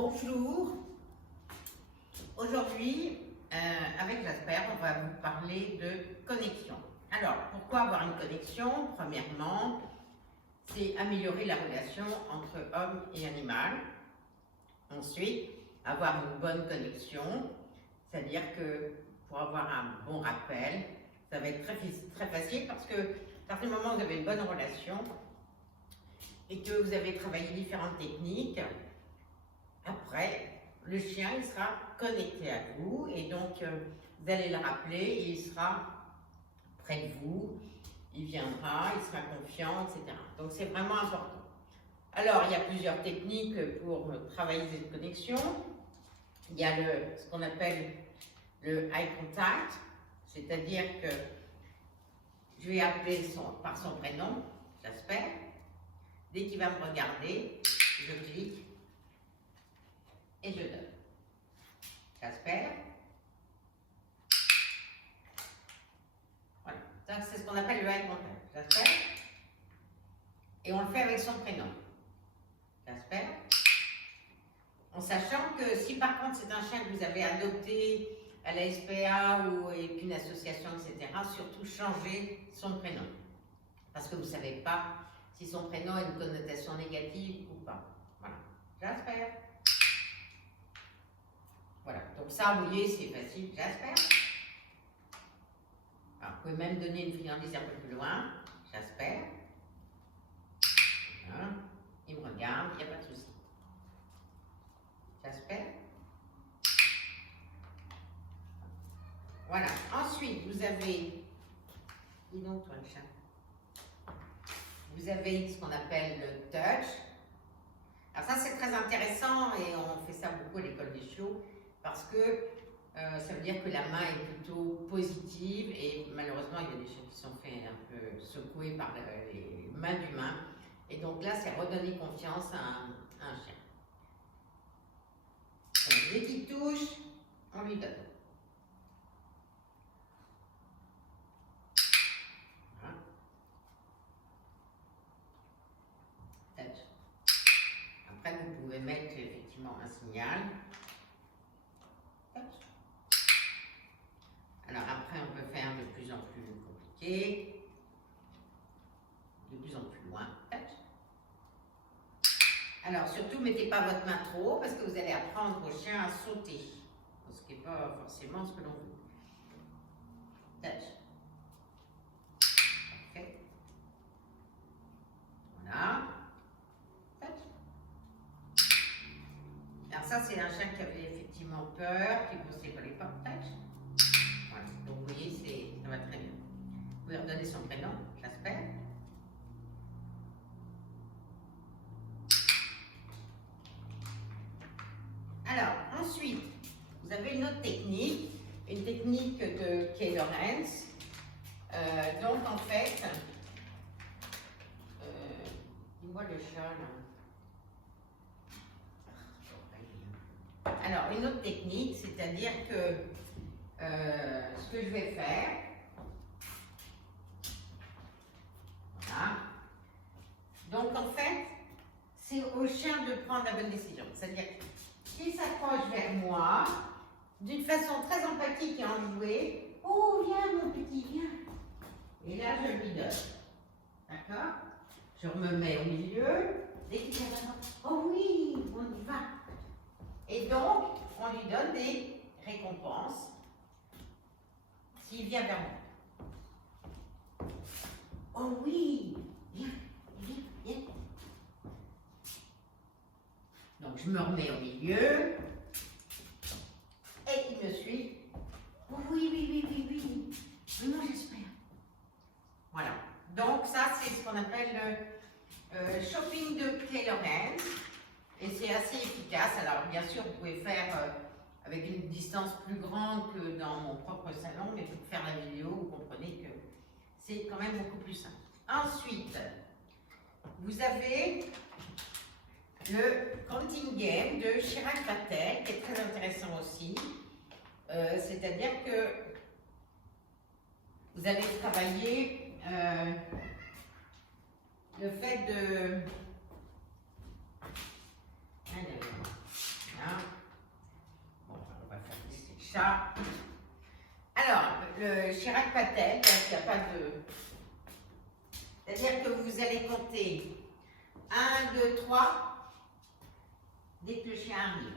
Bonjour, aujourd'hui avec Jasper on va vous parler de connexion. Alors pourquoi avoir une connexion? Premièrement, c'est améliorer la relation entre homme et animal. Ensuite, avoir une bonne connexion, c'est-à-dire que pour avoir un bon rappel, ça va être très facile parce que à partir du moment où vous avez une bonne relation et que vous avez travaillé différentes techniques, après, le chien il sera connecté à vous et donc vous allez le rappeler et il sera près de vous, il viendra, il sera confiant, etc. Donc c'est vraiment important. Alors il y a plusieurs techniques pour travailler cette connexion. Il y a ce qu'on appelle le eye contact, c'est-à-dire que je vais appeler par son prénom, Jasper. Dès qu'il va me regarder, je clique et je donne. Jasper. Voilà, ça c'est ce qu'on appelle le eye contact. Jasper. Et on le fait avec son prénom. Jasper. En sachant que si par contre c'est un chien que vous avez adopté à la SPA ou une association, etc., surtout changez son prénom. Parce que vous ne savez pas si son prénom a une connotation négative ou pas. Voilà. Jasper. Voilà, donc ça, vous voyez, c'est facile, Jasper. Alors, vous pouvez même donner une friandise un peu plus loin, Jasper. Voilà. Il me regarde, il n'y a pas de souci. Jasper. Voilà, ensuite, vous avez, dis donc toi le chat, vous avez ce qu'on appelle le touch. Alors ça, c'est très intéressant et on fait ça beaucoup à l'école des chiots. Parce que ça veut dire que la main est plutôt positive et malheureusement il y a des chiens qui sont fait un peu secouer par les mains d'humains et donc là c'est redonner confiance à un chien. Donc, dès qu'il touche, on lui donne. Voilà. Touch. Après vous pouvez mettre effectivement un signal. Alors après, on peut faire de plus en plus compliqué, de plus en plus loin. Alors surtout, mettez pas votre main trop haut parce que vous allez apprendre au chien à sauter, ce qui n'est pas forcément ce que l'on veut. Touch. Parfait. Voilà. Touch. Alors ça, c'est un chien qui avait effectivement peur, qui ne poussait pas les portes. Touch. Donc vous voyez, ça va très bien. Vous pouvez redonner son prénom, Jasper. Alors, ensuite, vous avez une autre technique, une technique de Kay Lawrence. Donc en fait, dis-moi le chat là. Alors, une autre technique, c'est-à-dire que ce que je vais faire, voilà. Donc en fait, c'est au chien de prendre la bonne décision. C'est-à-dire qu'il s'approche vers moi d'une façon très empathique et enjouée. Oh, viens mon petit, viens. Et là, je lui donne. D'accord? Je me mets au milieu. Dès qu'il vient vers moi, oh oui, on y va. Et donc, on lui donne des récompenses. S'il vient vers moi. Oh oui, viens, viens, viens. Donc je me remets au milieu. Et il me suit. Oh oui, oui, oui, oui, oui. Vraiment, j'espère. Voilà. Donc ça, c'est ce qu'on appelle le shopping de Kay Lawrence. Et c'est assez efficace. Alors bien sûr, vous pouvez faire avec une distance plus grande que dans mon propre salon, mais pour faire la vidéo, vous comprenez que c'est quand même beaucoup plus simple. Ensuite, vous avez le counting game de Chirag Patel, qui est très intéressant aussi. C'est-à-dire que vous allez travailler le fait de... Alors, chat. Alors, le Chirag Patel, il n'y a pas de... C'est-à-dire que vous allez compter 1, 2, 3, dès que le chien arrive.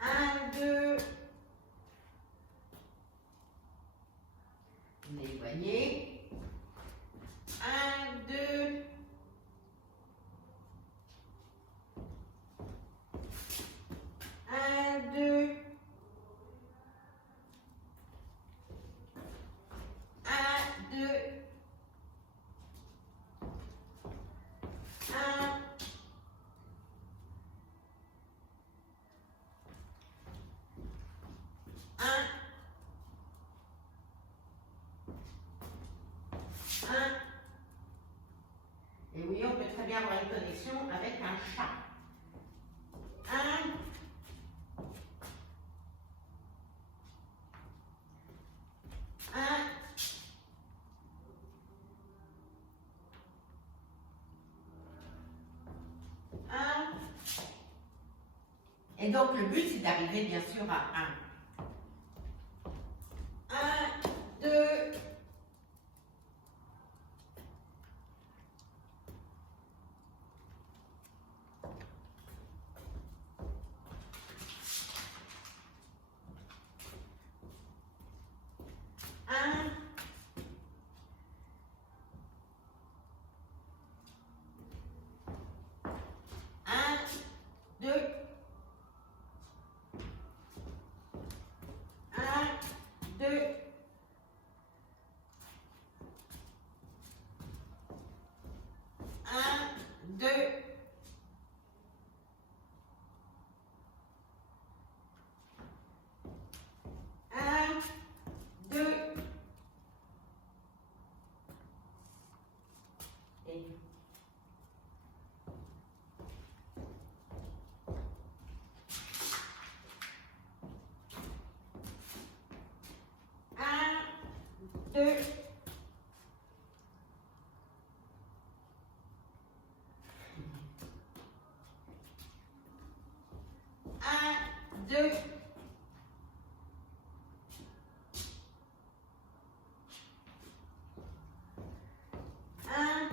1, 2, vous l'éloignez. 1, 2, 1, 2, 1, 2, 1, 1, 1. Et oui, on peut très bien avoir une connexion avec un chat. 1, 1, 1. Et donc le but c'est d'arriver bien sûr à 1. 1, 2, 1, 1, 2, 1, 2, 1, 2, 1, 2, et 1, 2, 1, 2, 1.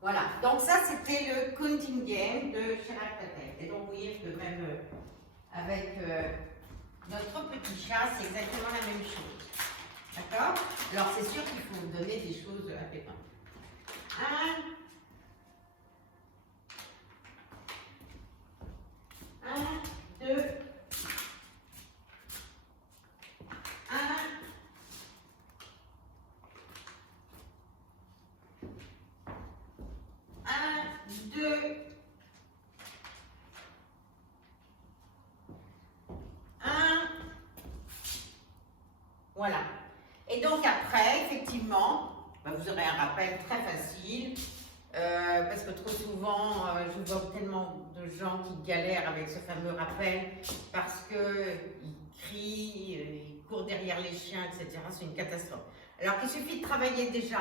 Voilà, donc ça c'était le counting game de Chirag Patel. Et donc vous voyez que même avec notre petit chat, c'est exactement la même chose. D'accord? Alors c'est sûr qu'il faut vous donner des choses à Pépin. 1, 1, 2, 1, 1, 2, 1. Voilà. Et donc après, effectivement, vous aurez un rappel très facile. Parce que trop souvent, je vois tellement de gens qui galèrent avec ce fameux rappel parce qu'ils crient, ils courent derrière les chiens, etc. C'est une catastrophe. Alors qu'il suffit de travailler déjà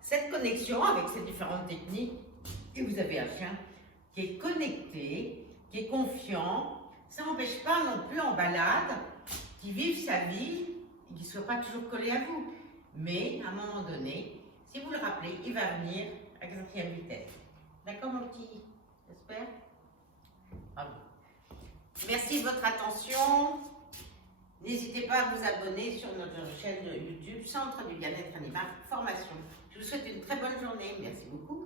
cette connexion avec ces différentes techniques et vous avez un chien qui est connecté, qui est confiant. Ça n'empêche pas non plus en balade qu'il vive sa vie et qu'il ne soit pas toujours collé à vous. Mais à un moment donné, si vous le rappelez, il va venir à 4e vitesse. D'accord mon petit? J'espère. Bravo. Merci de votre attention. N'hésitez pas à vous abonner sur notre chaîne YouTube Centre du bien-être animal formation. Je vous souhaite une très bonne journée. Merci beaucoup.